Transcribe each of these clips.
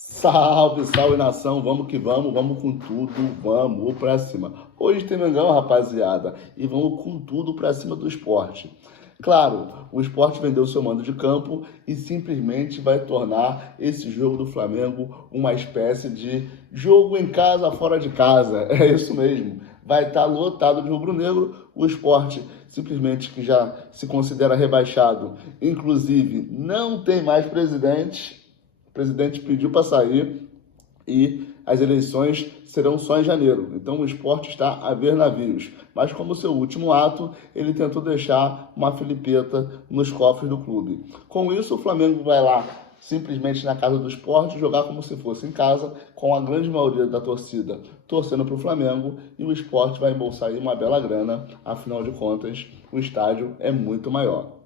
Salve, salve nação, vamos que vamos com tudo, vamos pra cima. Hoje tem Mengão, rapaziada, e vamos com tudo pra cima do esporte. Claro, o esporte vendeu seu mando de campo e simplesmente vai tornar esse jogo do Flamengo uma espécie de jogo em casa, fora de casa. É isso mesmo. Vai estar lotado de rubro-negro. O esporte, simplesmente que já se considera rebaixado, inclusive não tem mais presidente. O presidente pediu para sair e as eleições serão só em janeiro. Então o esporte está a ver navios. Mas como seu último ato, ele tentou deixar uma filipeta nos cofres do clube. Com isso, o Flamengo vai lá simplesmente na casa do esporte, jogar como se fosse em casa, com a grande maioria da torcida torcendo para o Flamengo, e o esporte vai embolsar aí uma bela grana, afinal de contas, o estádio é muito maior.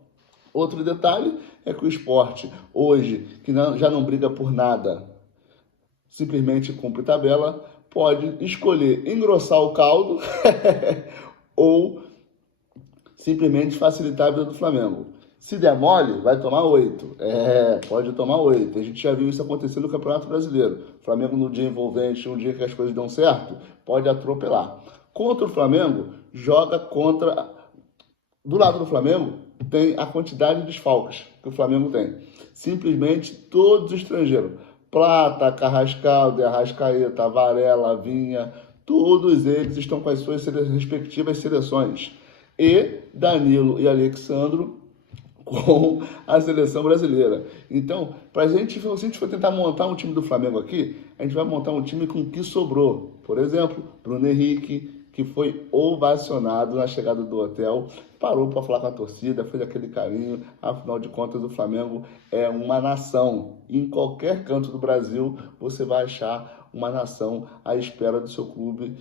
Outro detalhe é que o esporte, hoje, que já não briga por nada, simplesmente cumpre tabela, pode escolher engrossar o caldo ou simplesmente facilitar a vida do Flamengo. Se der mole, vai tomar 8. Pode tomar 8. A gente já viu isso acontecer no Campeonato Brasileiro. O Flamengo, no dia envolvente, um dia que as coisas dão certo, pode atropelar. Contra o Flamengo, joga contra... Do lado do Flamengo, tem a quantidade de desfalques que o Flamengo tem. Simplesmente todos os estrangeiros. Plata, Carrascal, De Arrascaeta, Varela, Vinha, todos eles estão com as suas respectivas seleções. E Danilo e Alexandro com a seleção brasileira. Então, se a gente for tentar montar um time do Flamengo aqui, a gente vai montar um time com o que sobrou. Por exemplo, Bruno Henrique, que foi ovacionado na chegada do hotel, parou para falar com a torcida, fez aquele carinho. Afinal de contas, o Flamengo é uma nação. Em qualquer canto do Brasil, você vai achar uma nação à espera do seu clube,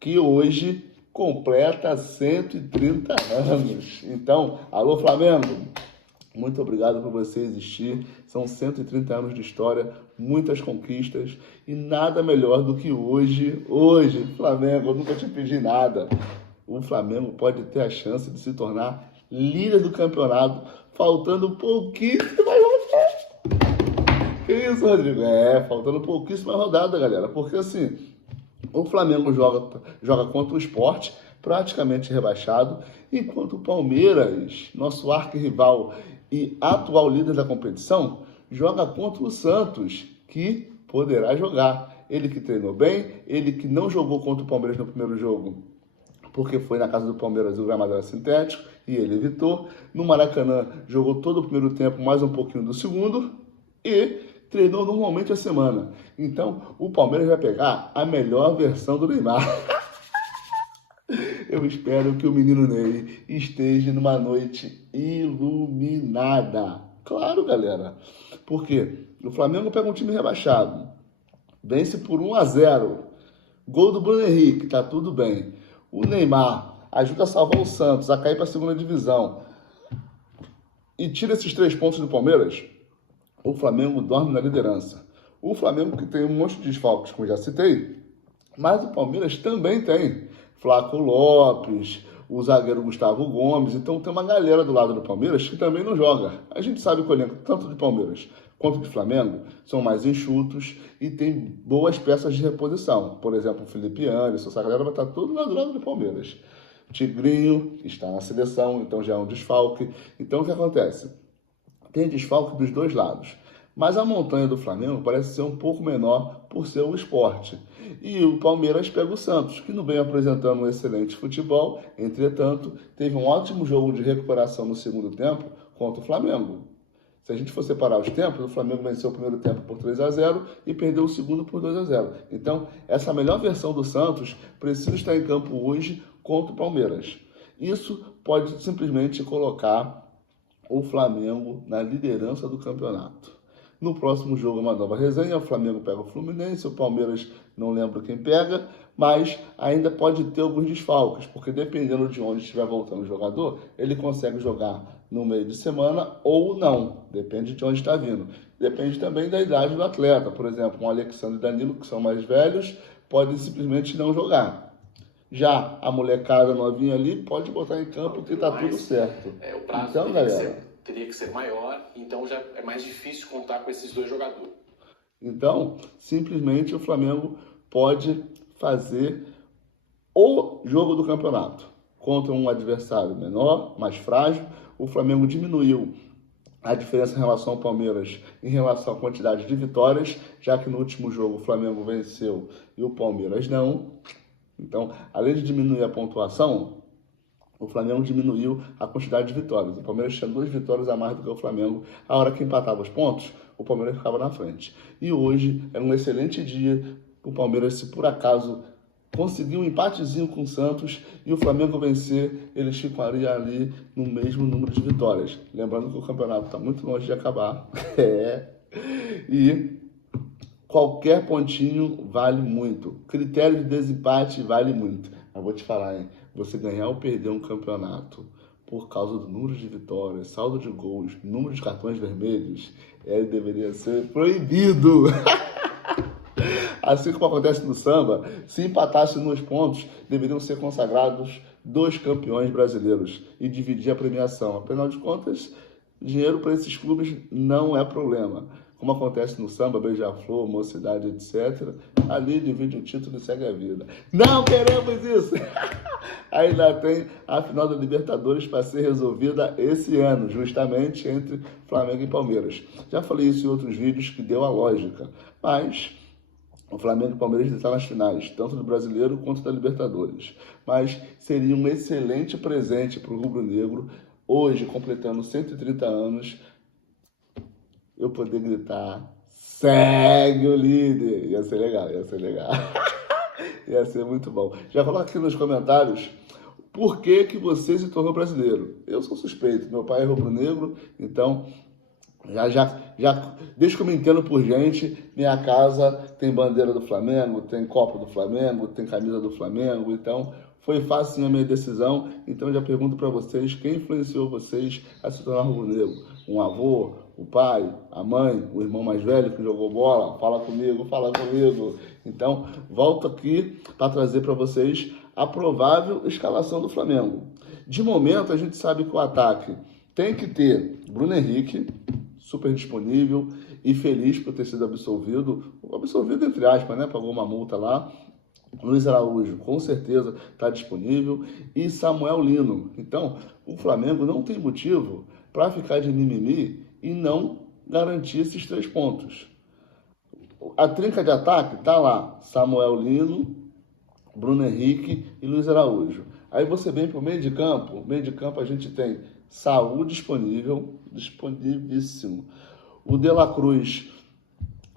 que hoje completa 130 anos. Então, alô Flamengo, muito obrigado por você existir. São 130 anos de história, muitas conquistas e nada melhor do que hoje, Flamengo, eu nunca te pedi nada. O Flamengo pode ter a chance de se tornar líder do campeonato, faltando pouquíssimo. Que isso, Rodrigo? Faltando pouquíssima rodada, galera, porque assim, o Flamengo joga contra o Sport, praticamente rebaixado, enquanto o Palmeiras, nosso arquirrival e atual líder da competição, joga contra o Santos, que poderá jogar. Ele que treinou bem, ele que não jogou contra o Palmeiras no primeiro jogo, porque foi na casa do Palmeiras e o gramado era sintético, e ele evitou. No Maracanã, jogou todo o primeiro tempo, mais um pouquinho do segundo, e treinou normalmente a semana. Então, o Palmeiras vai pegar a melhor versão do Neymar. Eu espero que o menino Ney esteja numa noite iluminada. Claro, galera. Porque o Flamengo pega um time rebaixado, vence por 1-0. Gol do Bruno Henrique, tá tudo bem. O Neymar ajuda a salvar o Santos, a cair para a segunda divisão. E tira esses 3 pontos do Palmeiras, o Flamengo dorme na liderança. O Flamengo que tem um monte de desfalques, como já citei, mas o Palmeiras também tem Flaco Lopes, o zagueiro Gustavo Gomes, então tem uma galera do lado do Palmeiras que também não joga. A gente sabe que o elenco, tanto de Palmeiras quanto de Flamengo, são mais enxutos e tem boas peças de reposição. Por exemplo, o Felipe Anderson, essa galera vai estar tudo lá do lado do Palmeiras. Tigrinho está na seleção, então já é um desfalque. Então o que acontece? Tem desfalque dos dois lados. Mas a montanha do Flamengo parece ser um pouco menor por ser o esporte. E o Palmeiras pega o Santos, que não vem apresentando um excelente futebol, entretanto, teve um ótimo jogo de recuperação no segundo tempo contra o Flamengo. Se a gente for separar os tempos, o Flamengo venceu o primeiro tempo por 3-0 e perdeu o segundo por 2-0. Então, essa melhor versão do Santos precisa estar em campo hoje contra o Palmeiras. Isso pode simplesmente colocar o Flamengo na liderança do campeonato. No próximo jogo, uma nova resenha, o Flamengo pega o Fluminense, o Palmeiras não lembro quem pega, mas ainda pode ter alguns desfalques, porque dependendo de onde estiver voltando o jogador, ele consegue jogar no meio de semana ou não, depende de onde está vindo. Depende também da idade do atleta, por exemplo, o Alexandre e Danilo, que são mais velhos, podem simplesmente não jogar. Já a molecada novinha ali pode botar em campo que tá tudo certo. O prazo então, galera, teria que ser maior, então já é mais difícil contar com esses dois jogadores. Então, simplesmente o Flamengo pode fazer o jogo do campeonato contra um adversário menor, mais frágil. O Flamengo diminuiu a diferença em relação ao Palmeiras em relação à quantidade de vitórias, já que no último jogo o Flamengo venceu e o Palmeiras não. Então, além de diminuir a pontuação, o Flamengo diminuiu a quantidade de vitórias. O Palmeiras tinha 2 vitórias a mais do que o Flamengo. A hora que empatava os pontos, o Palmeiras ficava na frente. E hoje é um excelente dia. O Palmeiras, se por acaso conseguir um empatezinho com o Santos e o Flamengo vencer, ele ficaria ali no mesmo número de vitórias. Lembrando que o campeonato está muito longe de acabar. E qualquer pontinho vale muito. Critério de desempate vale muito. Mas vou te falar, hein? Você ganhar ou perder um campeonato por causa do número de vitórias, saldo de gols, número de cartões vermelhos, ele deveria ser proibido. Assim como acontece no samba, se empatasse nos pontos, deveriam ser consagrados 2 campeões brasileiros e dividir a premiação. Afinal de contas, dinheiro para esses clubes não é problema. Como acontece no samba, beija-flor, mocidade, etc. Ali divide o título e segue a vida. Não queremos isso! Ainda tem a final da Libertadores para ser resolvida esse ano, justamente entre Flamengo e Palmeiras. Já falei isso em outros vídeos que deu a lógica, mas o Flamengo e o Palmeiras estão nas finais, tanto do Brasileiro quanto da Libertadores. Mas seria um excelente presente para o rubro-negro, hoje, completando 130 anos, eu poder gritar, segue o líder. Ia ser legal, ia ser legal. Ia ser muito bom. Já coloca aqui nos comentários por que você se tornou brasileiro. Eu sou suspeito, meu pai é rubro-negro, então desde que eu me entendo por gente, minha casa tem bandeira do Flamengo, tem copo do Flamengo, tem camisa do Flamengo, então foi fácil a minha decisão. Então já pergunto para vocês, quem influenciou vocês a se tornar rubro-negro? Um avô, o pai, a mãe, o irmão mais velho que jogou bola? Fala comigo, fala comigo. Então, volto aqui para trazer para vocês a provável escalação do Flamengo. De momento, a gente sabe que o ataque tem que ter Bruno Henrique, super disponível e feliz por ter sido absolvido entre aspas, né? Pagou uma multa lá. Luiz Araújo, com certeza, está disponível. E Samuel Lino. Então, o Flamengo não tem motivo para ficar de mimimi e não garantir esses 3 pontos. A trinca de ataque está lá. Samuel Lino, Bruno Henrique e Luiz Araújo. Aí você vem para o meio de campo. Meio de campo a gente tem Saúl disponível, disponibilíssimo. O De La Cruz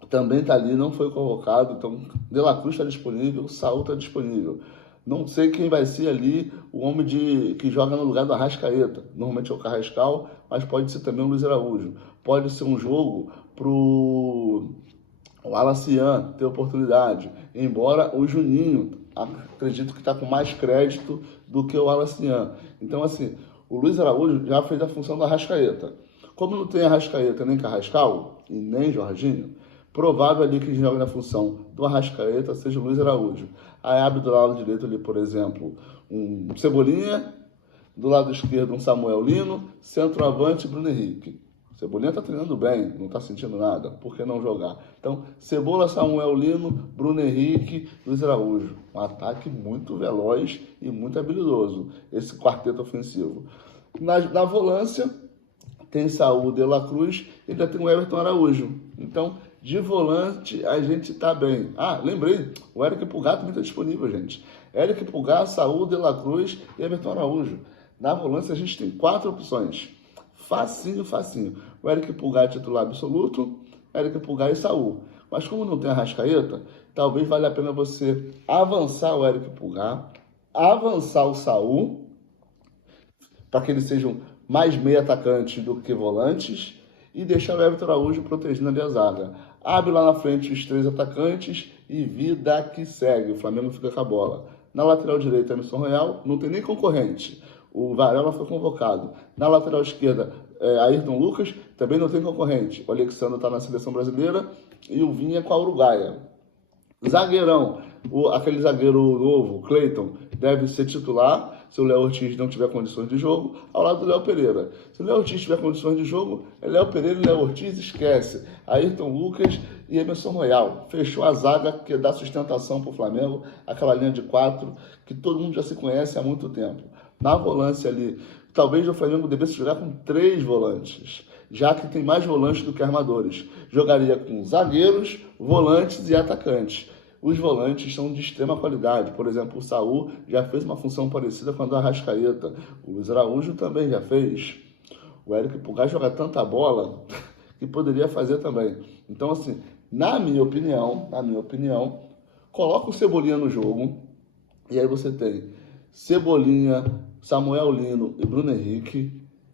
também está ali, não foi convocado, então De La Cruz está disponível, Saúl está disponível. Não sei quem vai ser ali o homem que joga no lugar do Arrascaeta. Normalmente é o Carrascal, mas pode ser também o Luiz Araújo. Pode ser um jogo para o Alacian ter oportunidade, embora o Juninho, acredito que está com mais crédito do que o Alacian. Então, assim, o Luiz Araújo já fez a função do Arrascaeta. Como não tem Arrascaeta nem Carrascal, e nem Jorginho, provável ali que joga na função do Arrascaeta seja o Luiz Araújo. Aí abre do lado direito ali, por exemplo, um Cebolinha, do lado esquerdo um Samuel Lino, centroavante Bruno Henrique. Cebolinha está treinando bem, não está sentindo nada, por que não jogar? Então, Cebola, Samuel Lino, Bruno Henrique, Luiz Araújo. Um ataque muito veloz e muito habilidoso, esse quarteto ofensivo. Na volância, tem Saúl, De La Cruz e ainda tem o Everton Araújo. Então, de volante, a gente está bem. Ah, lembrei, o Eric Pulgar também está disponível, gente. Eric Pulgar, Saúl, De La Cruz e Everton Araújo. Na volância, a gente tem 4 opções. Facinho, facinho. O Eric Pulgar é titular absoluto, Eric Pulgar e Saúl. Mas como não tem Arrascaeta, talvez valha a pena você avançar o Eric Pulgar, avançar o Saúl, para que eles sejam mais meio atacantes do que volantes, e deixar o Everton Araújo protegendo ali a zaga. Abre lá na frente os 3 atacantes e vida que segue. O Flamengo fica com a bola. Na lateral direita, Emerson Royal, não tem nem concorrente. O Varela foi convocado. Na lateral esquerda, Ayrton Lucas, também não tem concorrente. O Alexandre está na seleção brasileira e o Vinha com a Uruguaia. Zagueirão, aquele zagueiro novo, Cleiton, deve ser titular. se o Léo Ortiz não tiver condições de jogo, ao lado do Léo Pereira. Se o Léo Ortiz tiver condições de jogo, é Léo Pereira e Léo Ortiz, esquece. Ayrton Lucas e Emerson Royal. Fechou a zaga que dá sustentação para o Flamengo, aquela linha de 4 que todo mundo já se conhece há muito tempo. Na volância ali, talvez o Flamengo devesse jogar com 3 volantes, já que tem mais volantes do que armadores. Jogaria com zagueiros, volantes e atacantes. Os volantes são de extrema qualidade. Por exemplo, o Saul já fez uma função parecida com a do Arrascaeta. O Luiz Araújo também já fez. O Eric Pulgar joga tanta bola que poderia fazer também. Então, assim, na minha opinião, coloca o Cebolinha no jogo. E aí você tem Cebolinha, Samuel Lino e Bruno Henrique.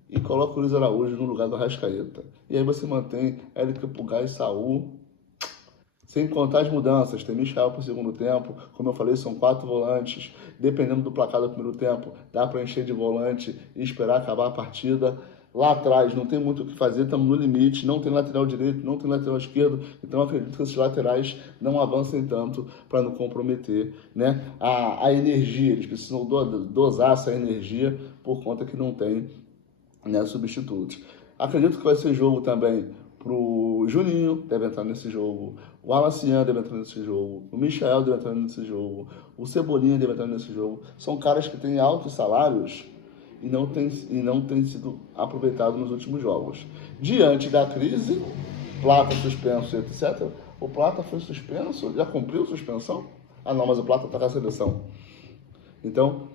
E coloca o Luiz Araújo no lugar do Arrascaeta. E aí você mantém Eric Pulgar e Saul. Sem contar as mudanças, tem Michael para o segundo tempo, como eu falei, são 4 volantes, dependendo do placar do primeiro tempo, dá para encher de volante e esperar acabar a partida. Lá atrás não tem muito o que fazer, estamos no limite, não tem lateral direito, não tem lateral esquerdo, então acredito que esses laterais não avancem tanto para não comprometer, né, a energia. Eles precisam dosar essa energia por conta que não tem, né, substitutos. Acredito que vai ser jogo também pro Juninho, deve entrar nesse jogo, o Alacian deve entrar nesse jogo, o Michael deve entrar nesse jogo, o Cebolinha deve entrar nesse jogo. São caras que têm altos salários e não têm sido aproveitados nos últimos jogos. Diante da crise, Plata suspenso, etc. O Plata foi suspenso, já cumpriu suspensão? Ah não, mas o Plata está com a seleção. Então,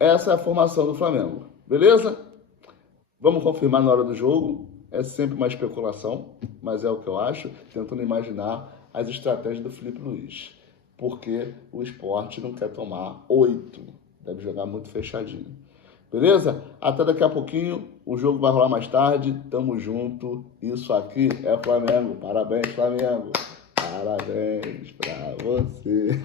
essa é a formação do Flamengo, beleza? Vamos confirmar na hora do jogo. É sempre uma especulação, mas é o que eu acho, tentando imaginar as estratégias do Felipe Luiz. Porque o Sport não quer tomar 8, deve jogar muito fechadinho. Beleza? Até daqui a pouquinho, o jogo vai rolar mais tarde, tamo junto. Isso aqui é Flamengo, parabéns Flamengo, parabéns pra você.